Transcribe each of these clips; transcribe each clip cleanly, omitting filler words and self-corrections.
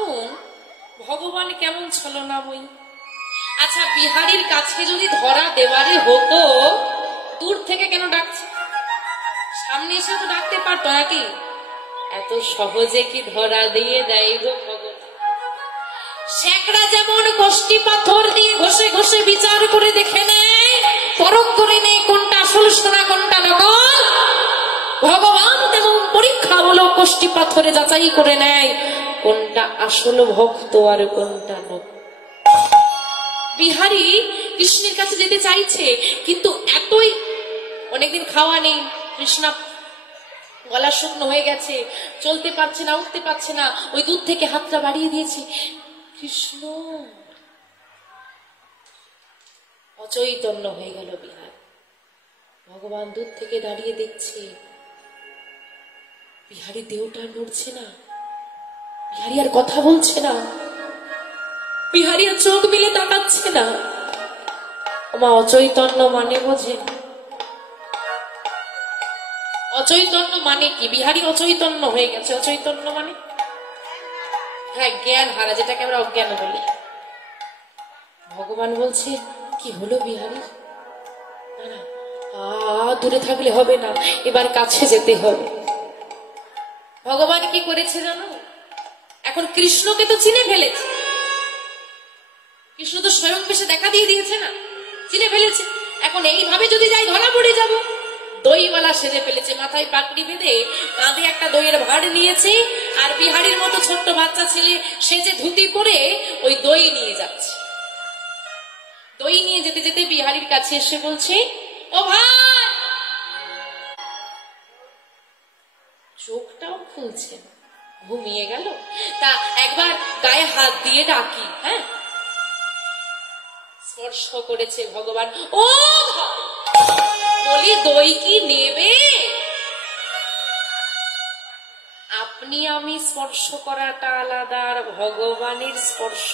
ভাবুন ভগবান কেমন ছলনাময়ী। আচ্ছা, বিহারীর কাছে যদি ধরা দেওয়ারই হতো, দূর থেকে কেন ডাকছে? সামনে এসে তো ডাকতে পারতো নাকি? এত সহজে কি ধরা দিয়ে দেয় গো ভগবান? শেখরা যেমন কষ্টি পাথর দিয়ে ঘষে ঘষে বিচার করে দেখে নেয়, পরখ করে নেয় কোনটা আসল সোনা কোনটা নকল, ভগবান তেমন পরীক্ষামূলক কষ্টি পাথরে যাচাই করে নেয় কোনটা আসল ভক্ত আর কোনটা নকল। বিহারী কৃষ্ণের কাছে যেতে চাইছে, কিন্তু এতই অনেকদিন খাওয়া নেই, কৃষ্ণা গলা শুকনো হয়ে গেছে, চলতে পারছে না, উঠতে পারছে না, ওই দূর থেকে হাতটা বাড়িয়ে দিয়েছে। কৃষ্ণ অচৈতন্য হয়ে গেল বিহার। ভগবান দূর থেকে দাঁড়িয়ে দেখছে, বিহারী দেহটা নড়ছে না, বিহারী আর কথা বলছে না, বিহারী আর চোখ মিলে তাকাচ্ছে না। ওমা, অচৈতন্য মানে বোঝেন? অচৈতন্য মানে কি? বিহারী অচৈতন্য হয়ে গেছে। অচৈতন্য মানে হ্যাঁ, জ্ঞান হারা, যেটাকে আমরা অজ্ঞান বলি। ভগবান বলছে, কি হলো বিহারী? না না, দূরে থাকলে হবে না, এবার কাছে যেতে হবে। ভগবান কি করেছে জানো? এখন কৃষ্ণকে তো চিনে ফেলেছে, কৃষ্ণ তো স্বয়ং পেশে দেখা দিয়ে দিয়েছে না, চিনে ফেলেছে। এখন এইভাবে যদি যাই ধরা পড়ে যাব। দইওয়ালা সেজে ফেলেছে, মাথায় পাগড়ি বেঁধে, কাঁধে একটা দইয়ের ভাঁড় নিয়েছে, আর বিহারীর মতো ছোট্ট বাচ্চা ছেলে সেজে ধুতি পরে ওই দই নিয়ে যাচ্ছে। দই নিয়ে যেতে যেতে বিহারীর কাছে এসে বলছে, ও ভাই। চোখটাও খুলছে না, ঘুমিয়ে গেল। তা একবার গায়ে হাত দিয়ে ডাকি, হ্যাঁ, স্পর্শ করেছে ভগবান। ও বলি, দই কি নেবে? আপনি আমি স্পর্শ করাটা আলাদা, আর ভগবানের স্পর্শ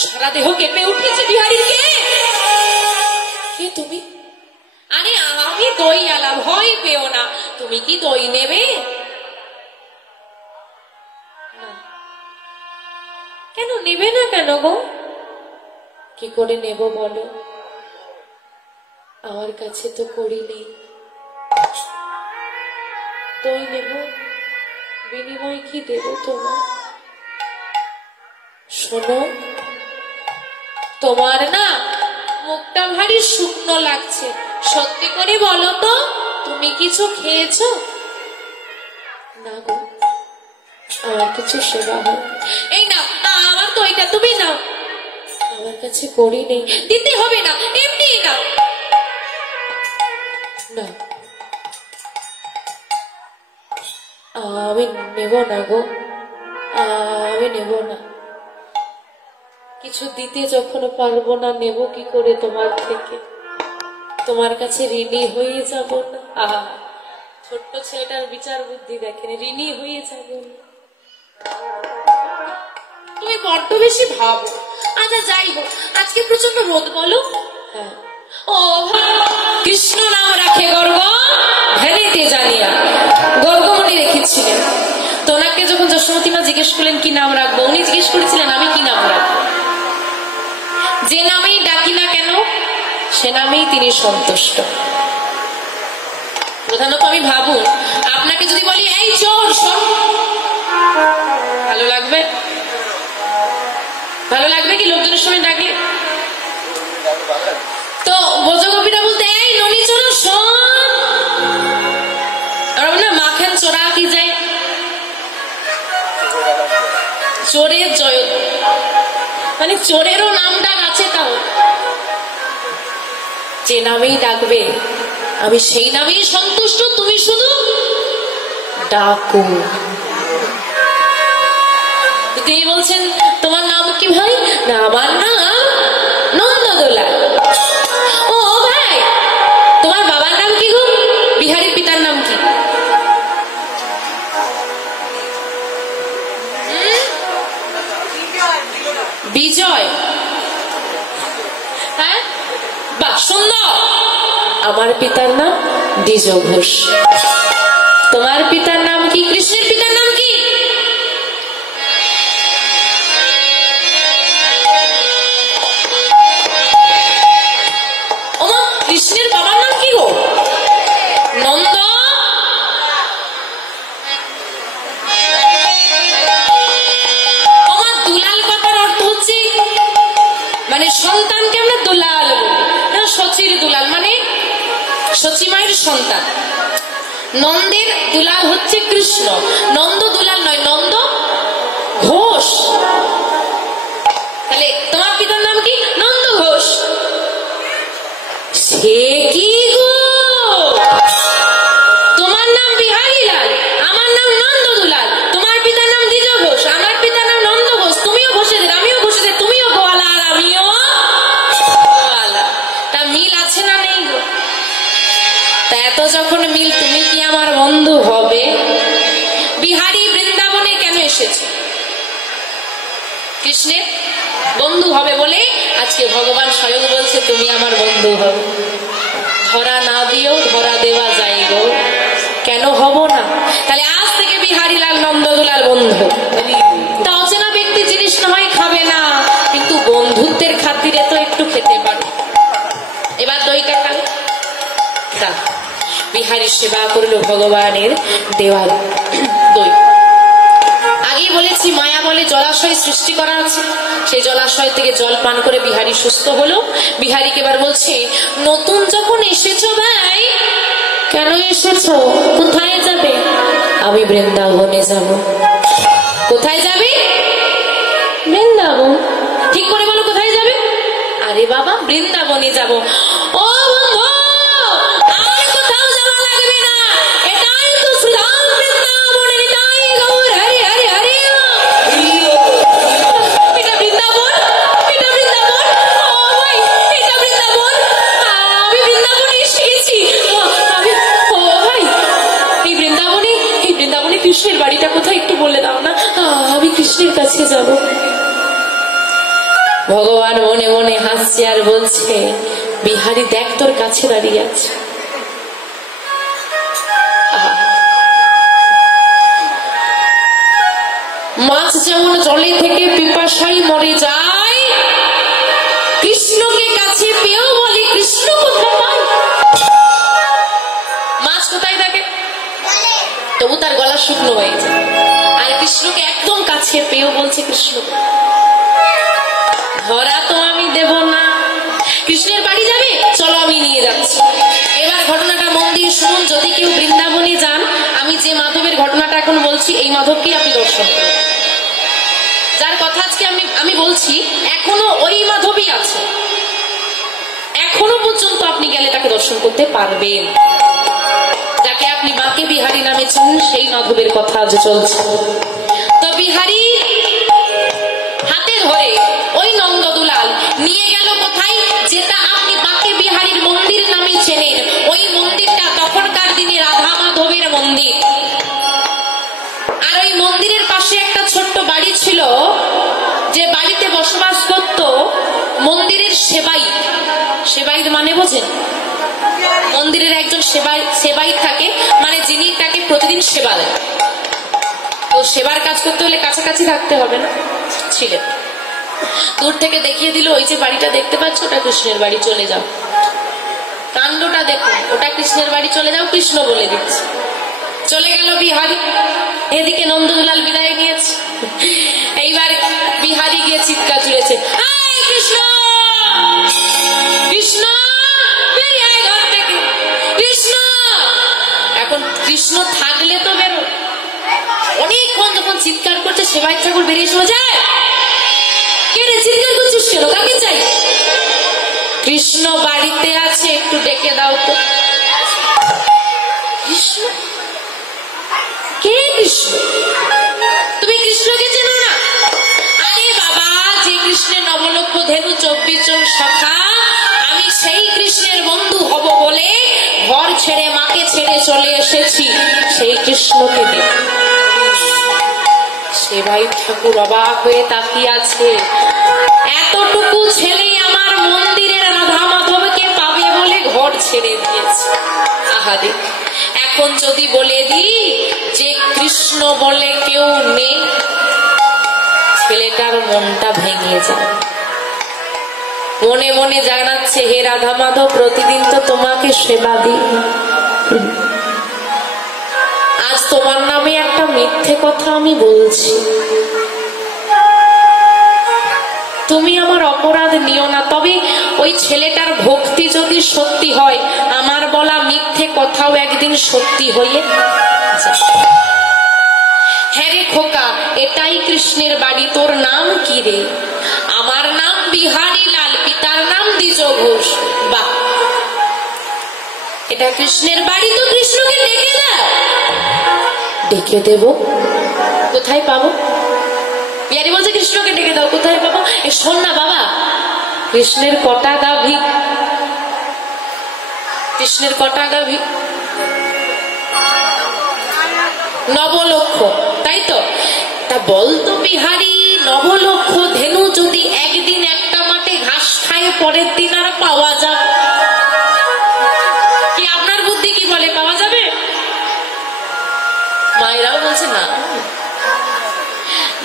সারা দেহ কেঁপে উঠেছে বিহারীকে। কে তুমি? আরে আমি দই আলা, ভয় পেও না। তুমি কি দই নেবে? কেন নেবে না? কেন গো? কি করে নেব বলো? আমার কাছে তো করি নেই। দই নেব, বিনিময় কি দেব তোমার? শোনো, তোমার না মুখটা ভারী শুকনো লাগছে, সত্যি করে বলো তো, তুমি কিছু খেয়েছো? না গো, আমার কিছু সেবা হয়। এই না, আমার দইটা তুমি নাও। আমার কাছে করি নেই। দিতে হবে না, এমনি নাও। না, আমি নেব না গো, আমি নেব না। কিছু দিতে যখন পারবো না, নেব কি করে তোমার থেকে? তোমার কাছে ঋণী হয়ে যাব না? আহা, ছোট্ট ছেলেটার বিচার বুদ্ধি দেখেন, ঋণী হয়ে যাব না। তুমি বড্ড বেশি ভাবো। আচ্ছা যাই হোক, আজকে প্রচন্ড রোদ বলো। হ্যাঁ। ও কৃষ্ণ নাম রাখে গর্গ ভেরিতে জানিয়া, গর্গমণি রেখেছিলেন। তো ওনাকে যখন যশোমতী মা জিজ্ঞেস করলেন কি নাম রাখবো, উনি জিজ্ঞেস করেছিলেন আমি কি নাম রাখবো? যে নামেই ডাকি না কেন, সে নামেই তিনি সন্তুষ্ট। প্রধানত আমি ভাবুন, আপনাকে যদি বলি এই চোর শোন, ভালো লাগবে? ভালো লাগবে কি লোকজনের সঙ্গে ডাকলে? তো ব্রজগোপীরা বলতে, এই ননি চোর শোন। আর না মাখন চোরা কি যায়, চোরের জয়, মানে চোরেরও নাম ডাক আছে। তাও যে নামেই ডাকবে আমি সেই নামেই সন্তুষ্ট, তুমি শুধু ডাকো। তিনি বলছেন, তোমার নাম কি ভাই? না, আমার নাম নন্দদোলা। ও ভাই, তোমার বাবার নাম কি গো? বিহারীর পিতার নাম কি? বিজয়। হ্যাঁ, বাহ, সুন্দর। আমার পিতার নাম দ্বিজ ঘোষ। তোমার পিতার নাম কি? কৃষ্ণের পিতার নাম কি? সন্তান। নন্দের দুলাল হচ্ছে কৃষ্ণ, নন্দ দুলাল নয়, নন্দ ঘোষ। তাহলে তোমার পিতার নাম কি? নন্দ ঘোষ। সে কি গো, তোমার নাম বিহারী লাল, আমার নাম নন্দ দুলাল, তোমার পিতার নাম দ্বিজ ঘোষ, আমার পিতার নাম নন্দ ঘোষ, তুমিও ঘোষেদের আমিও ঘোষেদের, তুমিও গোয়ালা আর আমিও গোয়ালা। তা মিল আছে না নেই গো? তা এত যখন মিল, তুমি কি আমার বন্ধু হবে? বিহারী বৃন্দাবনে কেন এসেছে? কৃষ্ণের বন্ধু হবে বলে আজকে ভগবান স্বয়ং বলছে তুমি আমার বন্ধু হবে। ধরা না দিয়েও ধরা দেওয়া যায় গো, কেন হব না? তাহলে আজ থেকে বিহারী লাল নন্দদুলাল বন্ধু। তা অচেনা ব্যক্তি জিনিস না হয় খাবে না, কিন্তু বন্ধুত্বের খাতিরে তো একটু খেতে পারে। এবার দইটা খাবে। বিহারী সেবা করলো ভগবানের দেওয়া দই। আগেই বলেছি মায়া বলে জলাশয় সৃষ্টি করা আছে, সেই জলাশয় থেকে জল পান করে বিহারী সুস্থ হলো। বিহারীকে এবার বলছে, নতুন যখন এসেছো ভাই, কেন এসেছো? কোথায় যাবে? আমি বৃন্দাবনে যাব। কোথায় যাবে? বৃন্দাবন। ঠিক করে বলো কোথায় যাবে? আরে বাবা, বৃন্দাবনে যাব। ও বন্ধু, আর কোথাও যাওয়া লাগবে না, এটাই তো সুধাম বৃন্দাবন, এটাই গৌর হরি হরি হরি। এটা বৃন্দাবন, এটা বৃন্দাবন। ও ভাই, এটা বৃন্দাবন। আমি বৃন্দাবনে এসে গেছি। আমি, ও ভাই, এই বৃন্দাবনে কৃষ্ণের বাড়িটা কোথায় একটু বলে দাও না, আমি কৃষ্ণের কাছে যাব। ভগবান মনে মনে হাসছে আর বলছে, বিহারী দেখ তোর কাছে দাঁড়িয়ে আছে। মাছ যেমন জলে থেকে পিপাসায় মরে যায়, কৃষ্ণকে কাছে পেয়েও বলে কৃষ্ণ কোথায় পাই। মাছ কোথায় থাকে? তবু তার গলা শুকনো হয়ে যায়। আর কৃষ্ণকে একদম কাছে পেয়েও বলছে কৃষ্ণ। ধরা তো আমি দেব না। কৃষ্ণের বাড়ি যাবে, চলো আমি নিয়ে যাচ্ছি। এবার ঘটনাটা মন দিয়ে শুনুন। যদি কেউ বৃন্দাবনে যান, আমি যে মাধবের ঘটনাটা এখন বলছি, এই মাধবকেই আপনি দর্শন করুন। যার কথা আজকে আমি বলছি, এখনো ওই মাধবই আছে, এখনো পর্যন্ত আপনি গেলে তাকে দর্শন করতে পারবেন। যাকে আপনি বাঁকে বিহারী নামে চিনেন, সেই মাধবের কথা আজ চলছে। তো বিহারী হাতে ধরে ওই নন্দদুলাল নিয়ে গেল কোথায়, যেটা আপনি বাঁকে বিহারীর মন্দির নামে চেনেন। ওই মন্দিরটা তখনকার দিনে রাধা মাধবের মন্দির। আর ওই মন্দিরের পাশে একটা ছোট্ট বাড়ি ছিল, যে বাড়িতে বসবাস করত মন্দিরের সেবাই। সেবাইর মানে বোঝেন? মন্দিরের একজন সেবাই থাকে, মানে যিনি তাকে প্রতিদিন সেবা দেন। তো সেবার কাজ করতে হলে কাছাকাছি থাকতে হবে না, ছিলেন। দূর থেকে দেখিয়ে দিল, ওই যে বাড়িটা দেখতে পাচ্ছ, ওটা কৃষ্ণের বাড়ি, চলে যাও। কাণ্ডটা দেখো, ওটা কৃষ্ণের বাড়ি, চলে যাও, কৃষ্ণ বলে দিচ্ছে। চলে গেল বিহারী। এদিকে নন্দদুলাল বিদায় নিয়েছে। এইবার বিহারী গিয়ে চিৎকার জুড়েছে, কৃষ্ণ কৃষ্ণ, বেরিয়ে আয় ঘর থেকে, কৃষ্ণ। এখন কৃষ্ণ থাকলে তো বেরো। অনেকক্ষণ যখন চিৎকার করছে, সেবাই ঠাকুর বেরিয়ে এসে যায়, কে রে চিৎকার করছিস কেন, কাকে চাই? কৃষ্ণ বাড়িতে আছে, একটু ডেকে দাও তো। কৃষ্ণ? কে কৃষ্ণ? তুমি কৃষ্ণকে চেনো না? আরে বাবা, যে কৃষ্ণের নবলক্ষ ধেনু 24 জন সখা, আমি সেই কৃষ্ণের বন্ধু হব বলে ঘর ছেড়ে, মাকে ছেড়ে চলে এসেছি সেই কৃষ্ণকে দেখ। সেবাই ঠাকুর অবাক হয়ে তাকিয়ে আছে। এতটুকু ছেলে আমার মন্দিরের রাধা মাধবকে পাবে বলে ঘর ছেড়ে দিয়েছে। আহারে, এখন যদি বলে দিই যে কৃষ্ণ বলে কেউ নেই, ছেলেটার মনটা ভেঙে যায়। মনে মনে জানাচ্ছে, হে রাধা মাধব, প্রতিদিন তো তোমাকে সেবা দিই, আজ তোমার নামে একটা মিথ্যে কথা আমি বলছি, তুমি আমার অপরাধ নিও না। তবে ওই ছেলেটার ভক্তি যদি সত্যি হয়, আমার বলা মিথ্যে কথাও একদিন সত্যি হয়ে যায়। হ্যাঁ রে খোকা, এটাই কৃষ্ণের বাড়ি। তোর নাম কি রে? আমার নাম বিহারী লাল, পিতার নাম দ্বিজ ঘোষ। বাহ, এটা কৃষ্ণের বাড়ি, তো কৃষ্ণকে ডেকে দাও। ডেকে দেব? কোথায় পাবো? বিহারী বলছে কৃষ্ণকে ডেকে দাও, কোথায় পাবো? এ শোন না বাবা, কৃষ্ণের কটা গাভী? কৃষ্ণের কটা গাভী? 9 লক্ষ, তাই তো? তা বলতো বিহারী, 9 লক্ষ ধেনু যদি একদিন একটা মাঠে ঘাস খায়, পরের দিন আর পাওয়া যাবে কি? আপনার বুদ্ধি কি বলে, পাওয়া যাবে? মায়েরাও বলছে না।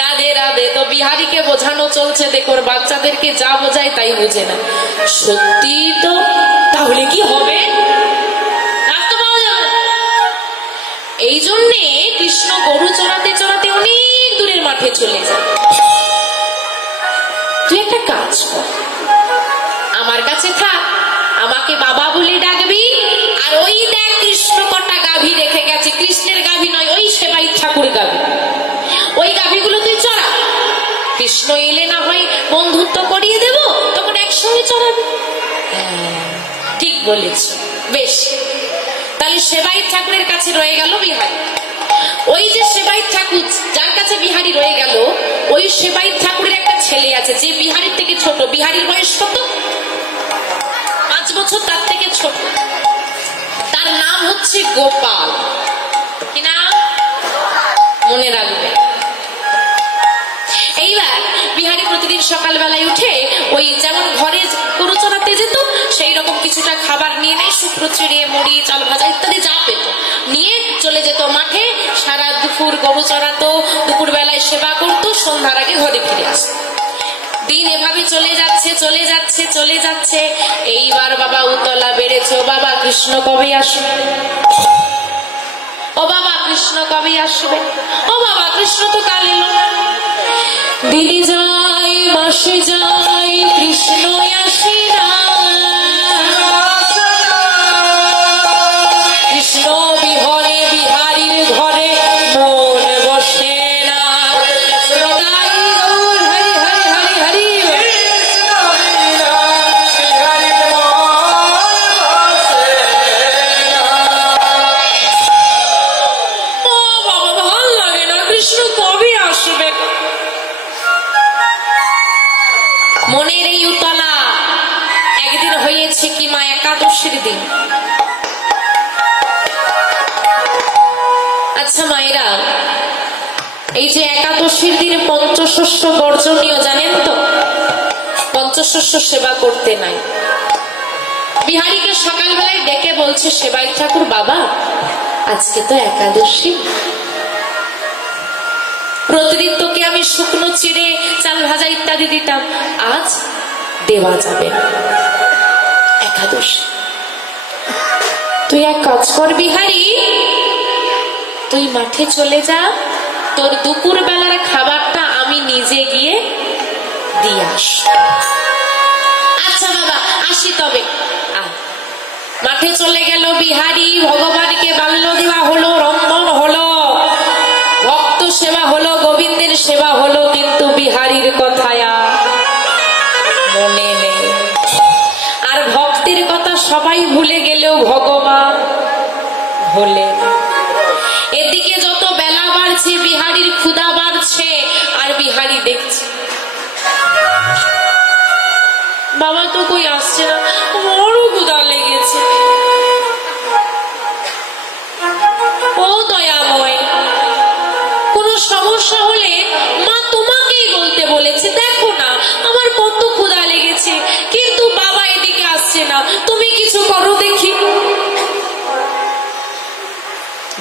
রাধে রাধে। তো বিহারীকে বোঝানো চলছে, দেখো বাচ্চাদেরকে যা বোঝায় তাই বুঝে না। সত্যি তো? তাহলে কি হবে? এই জন্যে কৃষ্ণ গরু চড়াতে চড়াতে অনেক দূরের মাঠে চলে যায়। তুই একটা কাজ কর, আমার কাছে থাক, আমাকে বাবা বলে ডাকবি। আর ওই দেখ কৃষ্ণ কটা গাভী রেখে গেছে, কৃষ্ণের গাভী নয়, ওই সেবাই ঠাকুর গাভী, ওই গাভীগুলো তুই চড়া। কৃষ্ণ এলে না হয় বন্ধুত্ব করিয়ে দেব, তখন একসঙ্গে চড়াবি। ঠিক বলেছ, বেশ। তাহলে সেবাই ঠাকুরের কাছে রয়ে গেল বিহারী। ওই যে সেবাই ঠাকুর যার কাছে বিহারী রয়ে গেল, ওই সেবাই ঠাকুরের একটা ছেলে আছে যে বিহারীর থেকে ছোট। বিহারীর বয়স কত? 5 বছর তার থেকে ছোট। তার নাম হচ্ছে গোপাল। কি নাম? মনে রাখবে। এইবার বিহারী প্রতিদিন সকালবেলায় উঠে ওই যেমন ঘরে গরু চড়াতে যেত, সেই রকম কিছুটা খাবার নিয়ে নেয়, শুকনো চিড়ে, মুড়ি, চাল ভাজা ইত্যাদি যা পেত নিয়ে চলে যেত মাঠে। সারা দুপুর গরু চড়াতো, দুপুর বেলায় সেবা করতো, সন্ধ্যার আগে ঘরে ফিরে আসতো। দিন এভাবে চলে যাচ্ছে চলে যাচ্ছে চলে যাচ্ছে। এইবার বাবা উতলা বেড়েছে। ও বাবা, কৃষ্ণ কবে আসবে? ও বাবা, কৃষ্ণ কবে আসবে? ও বাবা, কৃষ্ণ তো কাল এলো না। দিন যায় মাসে যায়, কৃষ্ণ আসে না। কৃষ্ণ বিহরে বিহারীর ঘরে মন বসে না। হরি হরি হরি হরি। ও বাবা, ভাল লাগে না, কৃষ্ণ কবে আসবে? মনের এই উতলা। একদিন হয়েছে কি মা, একাদশীর দিন। আচ্ছা মায়েরা, এই যে একাদশীর দিন পঞ্চশস্য বর্জনীয়, জানেন তো? পঞ্চশস্য সেবা করতে নাই। বিহারীকে সকালবেলায় ডেকে বলছে সেবাই ঠাকুর, বাবা আজকে তো একাদশী, প্রতিদিন তোকে আমি শুকনো চিড়ে, চাল ভাজা ইত্যাদি দিতাম, আজ দেওয়া যাবে না, একাদশী। তুই এক কাজ কর বিহারী, তুই মাঠে চলে যা, তোর দুপুর বেলার খাবারটা আমি নিজে গিয়ে দিয়ে আস। আচ্ছা বাবা, আসি তবে। মাঠে চলে গেল বিহারী। ভগবানকে বাল্য দেওয়া হলো, রন্ধন হলো, ভক্ত সেবা হলো, গোবিন্দের সেবা হলো, কিন্তু বিহারীর কথা মনে নেই। আর ভক্তের কথা সবাই ভুলে গেলেও ভগবান ভোলে। এদিকে যত বেলা বাড়ছে, বিহারীর ক্ষুধা বাড়ছে, আর বিহারী দেখছে বাবা তো কই আসছে না, বড় ক্ষুধা লেগেছে। ও দয়াময়, কোন সমস্যা হলে মা তোমাকেই বলতে বলেছে, দেখো না আমার কত ক্ষুধা লেগেছে, কিন্তু বাবা এদিকে আসছে না, তুমি কিছু করো দেখি।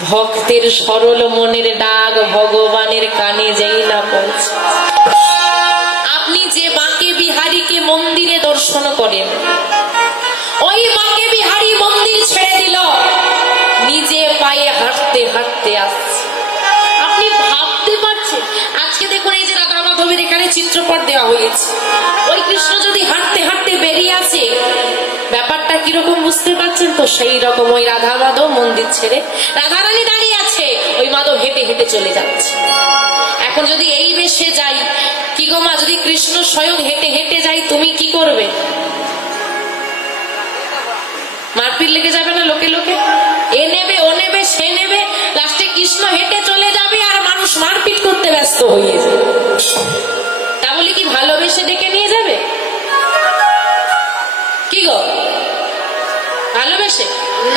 ভক্তের সরল মনের ডাক ভগবানের কানে যেই না পৌঁছে, আপনি যে বাঁকে বিহারীকে মন্দিরে দর্শন করেন, ওই বাঁকে বিহারী মন্দির ছেড়ে দিল, নিজে পায়ে হাঁটতে হাঁটতে আসছে। আপনি ভাবতে পারছেন? আজকে দেখুন এই যে রাধা মাধবের এখানে চিত্রপট দেওয়া হয়েছে, ওই কৃষ্ণ যদি হাঁটতে হাঁটতে বেরিয়ে আসে, ব্যাপারটা ব্যাপারটা কিরকম বুঝতে পারছেন তো? সেই রকম ওই রাধা মাধব মন্দির ছেড়ে রাধারানী দাঁড়িয়ে আছে, ওই মাধব হেঁটে হেঁটে চলে যাচ্ছে। এখন যদি এই বেশে যাই, কি গো মা, যদি কৃষ্ণ স্বয়ং হেঁটে হেঁটে যাই, তুমি কি করবে? মারপিট লেগে যাবে না লোকে লোকে? এ নেবে, ও নেবে, সে নেবে, লাস্টে কৃষ্ণ হেঁটে চলে যাবে আর মানুষ মারপিট করতে ব্যস্ত হয়ে যাবে। তা বলে কি ভালোবেসে ডেকে নিয়ে যাবে? কি গো, ভালোবেসে?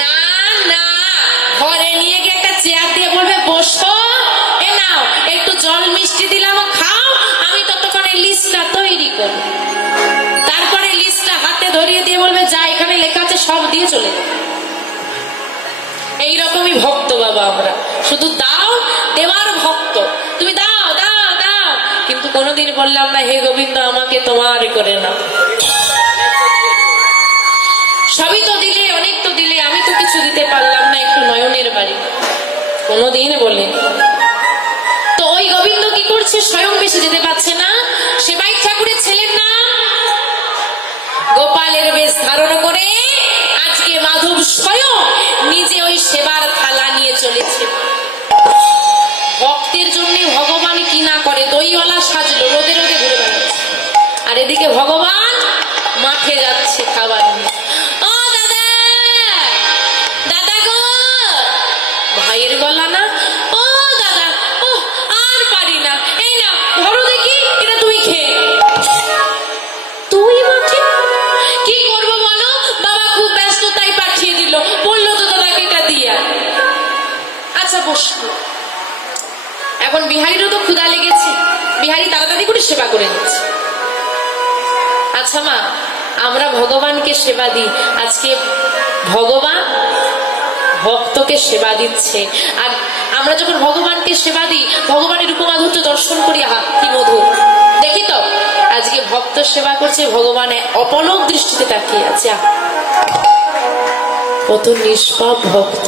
না না, ঘরে নিয়ে গিয়ে একটা চেয়ার দিয়ে বলবে বসো, এ নাও একটু জল মিষ্টি দিলাম খাও, আমি ততক্ষণে লিস্টটা তৈরি করি। তারপরে লিস্টটা হাতে ধরিয়ে দিয়ে বলবে যা এখানে লেখা আছে সব দিয়ে চলে যাবে। এইরকমই ভক্ত বাবা আমরা, শুধু দাও দেওয়ার ভক্ত। তুমি দাও দাও দাও, কিন্তু কোনোদিন বললাম না হে গোবিন্দ আমাকে তোমার করে না। সবই তো দিলে, অনেক তো দিলে, আমি তো কিছু দিতে পারলাম না, একটু নয়নের বাড়ি, কোনোদিন বলে। তো ওই গোবিন্দ কি করছে? স্বয়ং বেশে যেতে পারছে না। সেবাই ঠাকুরের ছেলের নাম গোপালের বেশ ধারণ করে আজকে মাধব স্বয়ং নিজে ওই সেবার থালা নিয়ে চলেছে। ভক্তের জন্য ভগবান কি না করে, দইওয়ালা সাজলো, রোদে রোদে ঘুরে বেড়াচ্ছে, আর এদিকে ভগবান মাঠে যাচ্ছে খাবার নিয়ে। ও দাদা, দাদা গো, ভাইয়ের গলা না? ও দাদা, ও আর পারি না, এই না ধরো দেখি, এটা তুমি খেয়ে। তুই মাঠে কি করবো বলো? বাবা খুব ব্যস্ত তাই পাঠিয়ে দিল, বললো তো দাদাকে এটা দিয়া। আচ্ছা বসলো। এখন বিহারীরও তো ক্ষুধা লেগেছে, বিহারী তাড়াতাড়ি করে সেবা করে নিচ্ছে। আচ্ছা মা, আমরা ভগবানকে সেবা দিই, আজকে ভগবান ভক্তকে সেবা দিচ্ছে। আর আমরা যখন ভগবানকে সেবা দিই, ভগবানের রূপমাধুর্য দর্শন করি, আহা কি মধুর। দেখি তো আজকে ভক্ত সেবা করছে, ভগবান অপলক দৃষ্টিতে তাকিয়ে আছে, কত নিষ্পাপ ভক্ত।